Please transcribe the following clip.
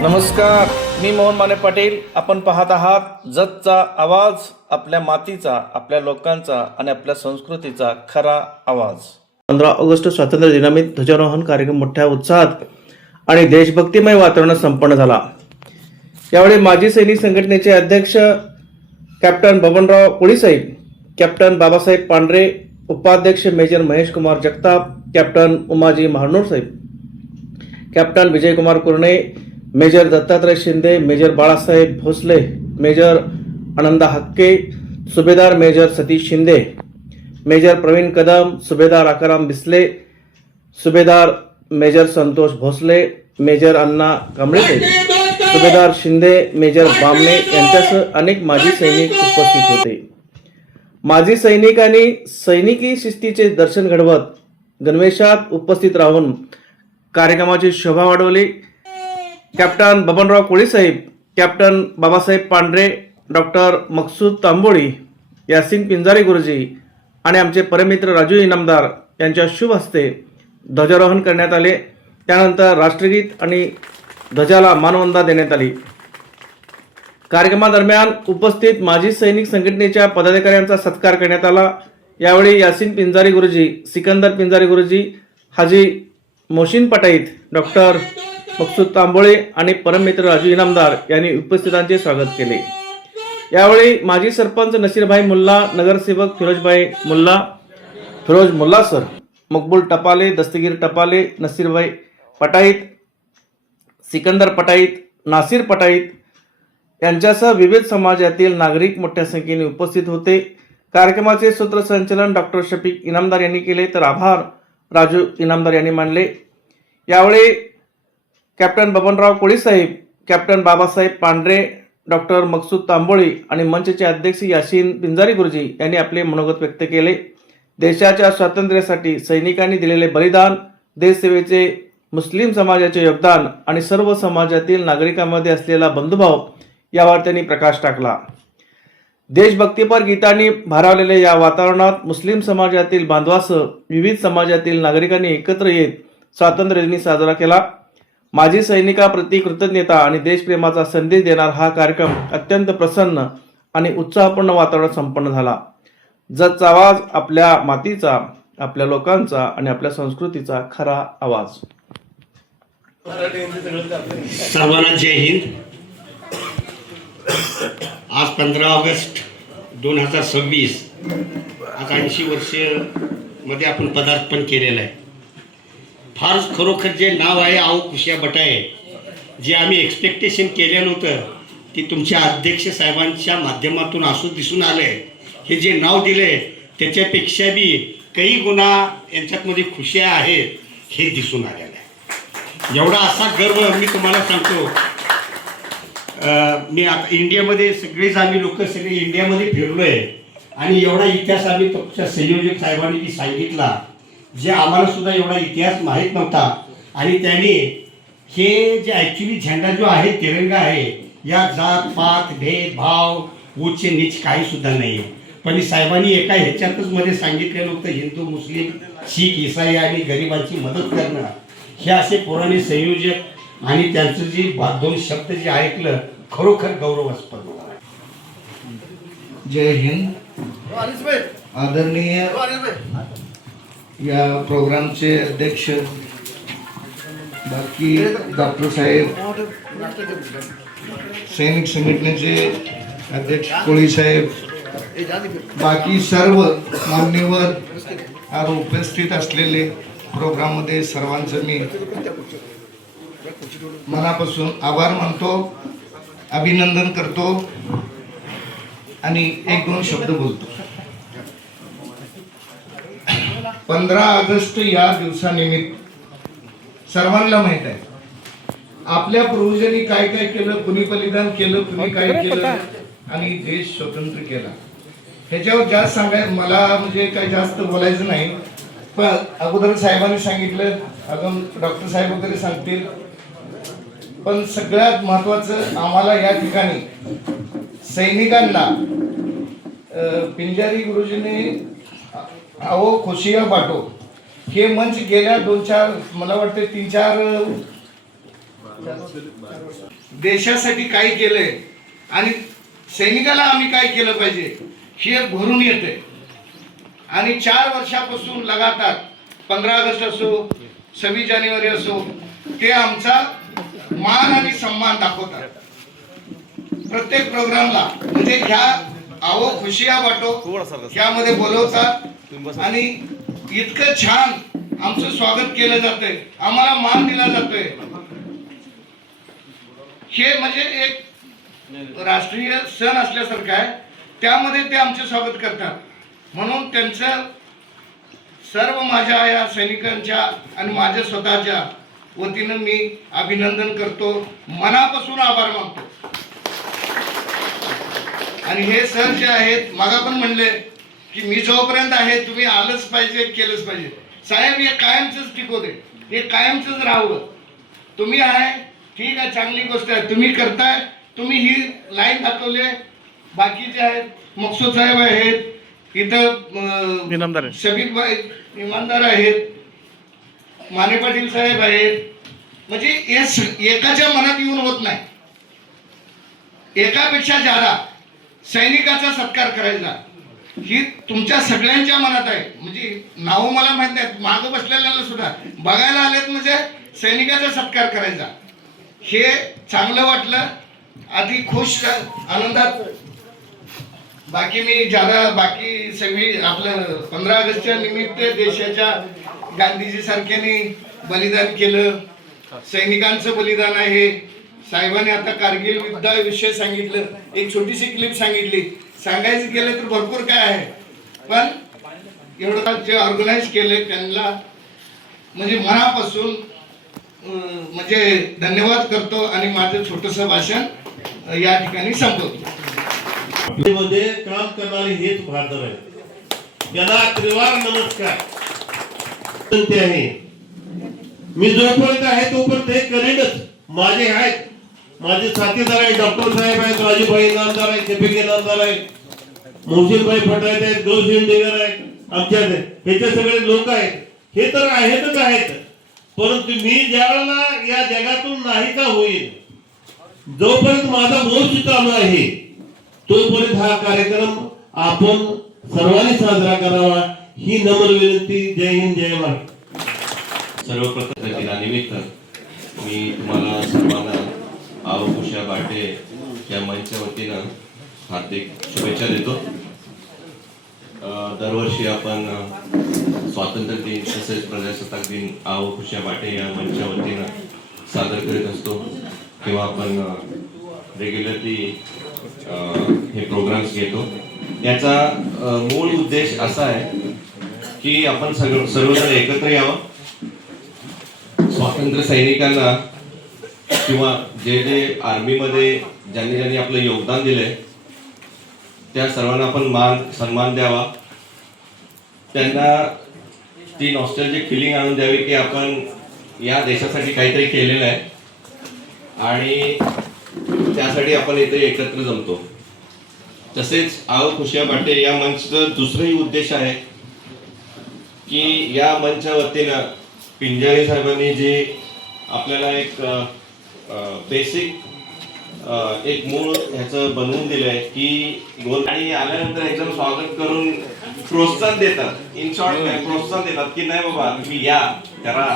नमस्कार, मी मोहन माने पाटील. आपण पाहत आहात जतचा आवाज, आपल्या मातीचा, आपल्या लोकांचा आणि आपल्या संस्कृतीचा खरा आवाज. 15 ऑगस्ट स्वातंत्र्य दिनानिमित्त ध्वजारोहण कार्यक्रम मोठ्या उत्साहात आणि देशभक्तिमय वातावरणात संपन्न झाला. यावेळी माजी सैनिक संघटनेचे अध्यक्ष कॅप्टन बबनराव कोळीसाहेब, कॅप्टन बाबासाहेब पांढरे, उपाध्यक्ष major Mahesh Kumar Jagtap, captain Umaji Mahanor Saheb, captain Vijaykumar Kurne, major Dattatray Shinde, major Balasaheb Bhosale, major Ananda Hakke, Subedar major Satish Shinde, major Pravin Kadam, Subedar Akaram Bisle, Subedar major Santosh Bhosale, major Anna Kamble, Subedar Shinde, major Bamne यांच्यासह अनेक माजी सैनिक उपस्थित होते. माजी सैनिकांनी सैनिकी शिस्तीचे दर्शन घडवत गणवेशात उपस्थित राहून कार्यक्रमाची शोभा वाढवली. कॅप्टन बबनराव कोळीसाहेब, कॅप्टन बाबासाहेब पांढरे, डॉक्टर मकसूद तांबोळी, यासिन पिंजारी गुरुजी आणि आमचे परमित्र राजू इनामदार यांच्या शुभ हस्ते ध्वजारोहण करण्यात आले. त्यानंतर राष्ट्रगीत आणि ध्वजाला मानवंदना देण्यात आली. कार्यक्रमादरम्यान उपस्थित माजी सैनिक संघटनेच्या पदाधिकाऱ्यांचा सत्कार करण्यात आला. यावेळी यासिन पिंजारी गुरुजी, सिकंदर पिंजारी गुरुजी, हाजी मोशीन पटाईत, डॉक्टर मकसूद तांबोळे आणि परममित्र राजू इनामदार यांनी उपस्थितांचे स्वागत केले. यावेळी माजी सरपंच नसीरभाई मुल्ला, नगरसेवक फिरोज मुल्ला सर, मकबूल टपाले, दस्तगीर टपाले, नसीरभाई पटाईत, सिकंदर पटाईत, नासिर पटाईत यांच्यासह विविध समाजातील नागरिक मोठ्या संख्येने उपस्थित होते. कार्यक्रमाचे सूत्रसंचालन डॉक्टर शफीक इनामदार यांनी केले, तर आभार राजू इनामदार यांनी मानले. यावेळी कॅप्टन बबनराव कोळीसाहेब, कॅप्टन बाबासाहेब पांढरे, डॉक्टर मकसूद तांबोळी आणि मंचचे अध्यक्ष यासिन पिंजारी गुरुजी यांनी आपले मनोगत व्यक्त केले. देशाच्या स्वातंत्र्यासाठी सैनिकांनी दिलेले बलिदान, देशसेवेचे मुस्लिम समाजाचे योगदान आणि सर्व समाजातील नागरिकांमध्ये असलेला बंधुभाव यावर त्यांनी प्रकाश टाकला. देशभक्तीपर गीतांनी भारावलेल्या या वातावरणात मुस्लिम समाजातील बांधवासह विविध समाजातील नागरिकांनी एकत्र येत स्वातंत्र्य दिनी साजरा केला. माजी सैनिकाप्रती कृतज्ञता आणि देशप्रेमाचा संदेश देणारा हा कार्यक्रम अत्यंत प्रसन्न आणि उत्साहपूर्ण वातावरणात संपन्न झाला. जतचा आवाज, आपल्या मातीचा, आपल्या लोकांचा आणि आपल्या संस्कृतीचा खरा आवाज. सर्वांना जय हिंद. आज 15 ऑगस्ट 2026, आज 80 वर्ष मध्ये आपण पदार्पण केलेलं आहे. फार खरोखर जे नाव आहे आओ खुशिया बटाये, जे आम्ही एक्सपेक्टेशन केलं नव्हतं ते तुमच्या अध्यक्ष साहेबांच्या माध्यमातून असं दिसून आलंय. हे जे नाव दिले त्याच्यापेक्षा बी काही गुणा यांच्यामध्ये खुशिया आहेत हे दिसून आलेलं आहे. एवढा असा गर्व मी तुम्हाला सांगतो. मी आता इंडियामध्ये सगळेच आम्ही लोक सगळे इंडियामध्ये फिरलो आहे आणि एवढा इतिहास आम्ही तुमच्या संयोजक साहेबांनी बी सांगितला, जे आम्हाला सुद्धा एवढा इतिहास माहीत नव्हता. आणि त्यांनी हे जे ॲक्च्युली झेंडा जो आहे, तिरंगा आहे, या जात पात भेदभाव उच्च नीच काही सुद्धा नाही आहे. पण साहेबांनी एका ह्याच्यातच मध्ये सांगितलेलं होतं, हिंदू मुस्लिम शीख इसाई आणि गरिबांची मदत करणं. हे असे पुराणे संयोजक आणि त्यांचं जे 2 शब्द जे ऐकलं खरोखर गौरवास्पद होता. जय हिंद. आदरणीय या प्रोग्रामचे अध्यक्ष बाकी डॉक्टर साहेब, सैनिक संघटनेचे अध्यक्ष कोळी साहेब, बाकी सर्व मान्यवर आज उपस्थित असलेले प्रोग्राममध्ये सर्वांचं मी मनापासून आभार मानतो, अभिनंदन करतो आणि 1-2 शब्द बोलतो. 15 ऑगस्ट या दिवसानिमित्त सर्वांना माहित आहे आपल्या पूर्वजांनी काय काय केलं, कुणी बलिदान केलं, कुणी काय केलं आणि देश स्वतंत्र केला. ह्याच्यावर जास्त सांगायचं मला म्हणजे काय जास्त बोलायचं नाही. पण अगोदर साहेबांनी सांगितलं, अजून डॉक्टर साहेब वगैरे सांगतील. पण सगळ्यात महत्वाचं आम्हाला या ठिकाणी सैनिकांना पिंजारी गुरुजींनी आओ खुशिया बाटो हे मंच गेल्या 2-4 मला वाटते 3-4 देशासाठी काय केलंय आणि सैनिकाला आम्ही काय केलं पाहिजे हे भरून येते. आणि 4 वर्षापासून लगातार 15 ऑगस्ट असो 26 जानेवारी असो ते आमचा मान आणि सन्मान दाखवतात प्रत्येक प्रोग्रामला. म्हणजे ह्या आवो खुशिया वाटो यामध्ये बोलवतात आणि इतकं छान आमचं स्वागत केलं जातंय, आम्हाला मान दिला जातोय. हे म्हणजे एक राष्ट्रीय सण असल्यासारखं आहे, त्यामध्ये ते आमचे स्वागत करतात. म्हणून त्यांचं सर्व माझ्या या सैनिकांच्या आणि माझ्या स्वतःच्या वतीनं मी अभिनंदन करतो, मनापासून आभार मानतो. आणि हे सर जे आहेत मागा पण म्हणले की मी जोपर्यंत आहे तुम्ही आलंच पाहिजे, केलंच पाहिजे. साहेब हे कायमचंच टिकवते, हे कायमचंच राहावं. तुम्ही आहे ठीक आहे, चांगली गोष्ट आहे, तुम्ही करताय, तुम्ही ही लाईन दाखवली. बाकीचे आहेत मकसूद साहेब आहेत इथं, शबीक भाई इमानदार आहेत, माने पाटील साहेब आहेत. म्हणजे एकाच्या मनात येऊन होत नाही, एकापेक्षा जादा सैनिकाचा सत्कार करायचा ही तुमच्या सगळ्यांच्या मनात आहे. म्हणजे नाव मला माहित नाही, मागं बसलेल्याला सुद्धा बघायला आलेत म्हणजे सैनिकाचा सत्कार करायचा. हे चांगलं वाटलं, आधी खुश आनंदात. बाकी मी ज्यादा बाकी सगळी आपलं 15 ऑगस्टच्या निमित्त देशाच्या गांधीजी सारख्याने बलिदान केलं, सैनिकांचं बलिदान आहे. साहेबांनी आता कारगिल युद्धाविषयी सांगितलं, एक छोटीशी क्लिप सांगितली. सांगायचं केलं तर भरपूर काय आहे, पण एवढं जे ऑर्गनाईज केले त्यांना म्हणजे मनापासून म्हणजे धन्यवाद करतो आणि माझं छोटस भाषण या ठिकाणी संपवतो. मध्ये काम करणारे हेच भारत आहे, त्याला त्रिवार नमस्कार ते आहे. मी जोपर्यंत आहे तोपर्यंत हे करेनच. माझे आहेत, माझे साथीदार आहेत, डॉक्टर साहेब आहेत, राजूभाई इनामदार आहेत, शफीक इनामदार आहेत, मोहसिनभाई फटायत आहेत, गौस इंडेगर आहेत, आमच्यात हे सगळे लोक आहेत. हे तर आहेतच आहेत, परंतु मी ज्यावेळेला या जगातून नाही का होईल, जोपर्यंत माझा मोर्च चालू आहे तोपर्यंत हा कार्यक्रम आपण सर्वांनी साजरा करावा ही नम्र विनंती. जय हिंद, जय महाराष्ट्र. सर्वप्रथम दिनानिमित्त मी तुम्हाला सर्वांना आवकुशा बाटे या मंचच्या वतीनं हार्दिक शुभेच्छा देतो. दरवर्षी आपण स्वातंत्र्य दिन तसेच प्रजासत्ताक दिन आवकुशा बाटे या मंचच्या वतीनं सादर करीत असतो, किंवा आपण रेग्युलरली हे प्रोग्राम्स घेतो. याचा मूळ उद्देश असा आहे की आपण सर्वजण एकत्र यावं, स्वातंत्र्य सैनिकांना किंवा जे जे आर्मीमध्ये ज्यांनी ज्यांनी आपलं योगदान दिलंय त्या सर्वांना आपण मान सन्मान द्यावा. त्यांना ती नॉस्टॅल्जिक फिलिंग आणून द्यावी की आपण या देशासाठी काहीतरी केलेलं आहे आणि त्यासाठी आपण इथे एकत्र जमतो. तसेच आओ खुशिया बाटे या मंचचं दुसरंही उद्देश आहे की या मंचच्या वतीनं पिंजारी साहेबांनी जे आपल्याला एक बेसिक एक मूळ ह्याचं बनवून दिलंय की गोल, आणि आल्यानंतर एकदम स्वागत करून प्रोत्साहन देतात. इन शॉर्ट प्रोत्साहन देतात की नाही बाबा तुम्ही या करा.